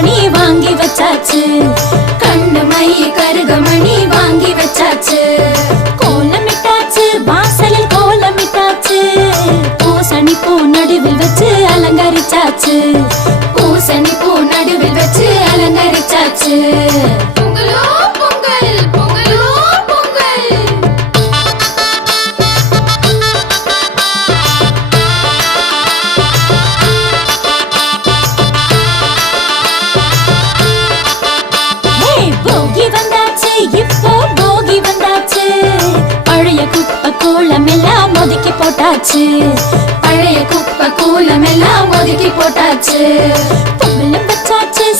கருகமணி வாங்கி வச்சாச்சு, கண்ணு மை கருகமணி வாங்கி வச்சாச்சு. கோலமிட்டாச்சு, வாசலில் கோலமிட்டாச்சு, பூசணி பூ நடுவில் வச்சு அலங்கரிச்சாச்சு, பூசணி பூ நடுவில் வச்சு அலங்கரிச்சாச்சு. பொங்கலோ பொங்கல், பொங்கலோ பொங்கல். போகி வந்தாச்சு, இப்போ போகி வந்தாச்சு, பழைய குப்பை கூலம் எல்லாம் ஒதுக்கி போட்டாச்சு, பழைய குப்பை கூலம் எல்லாம் ஒதுக்கி போட்டாச்சு. பொங்கலும் வச்சாச்சு,